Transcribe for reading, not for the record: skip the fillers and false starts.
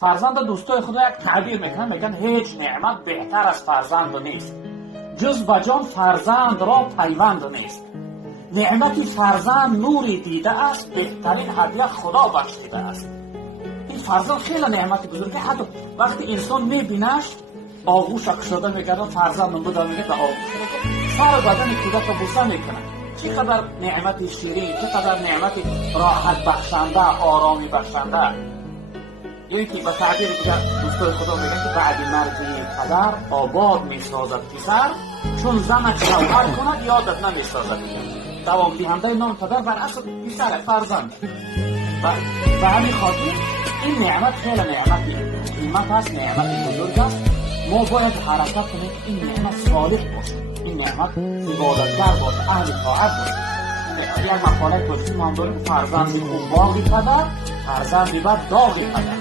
فرزند دوستای خدا یک تعبیر میکنن، میگن هیچ نعمت بهتر از فرزند نیست، جز به جان فرزند را پیوند نیست. نعمت فرزند نوری دیده است، بهترین هدیه خدا بخشیده است. این فرزند خیلی نعمت بزرگه. حتی وقتی انسان میبینش آغوش شده میگه فرزند بوده، میگه به آغوش سر بدن کودک بوسه میکنه. چقدر نعمت شیرین، چقدر نعمت راحت بخشنده، آرامی بخشنده. یکی به تعبیر دیگر دوستای خدا میگه که بعد مرگ پدر آباد میسازد پسر، چون زنش شوهر کند یادت نمیسازد. دوام دهنده نام پدر بر اصل پسر فرزند. و همین خاطر این نعمت خیلی نعمتی قیمت است، نعمت بزرگ است. ما باید حرکت کنیم این نعمت صالح باشه، این نعمت عبادتگر باشه، اهل طاعت باشه. یک مقاله گفتیم هم داریم فرزندی خوب باغی پدر، فرزندی بد داغی پدر.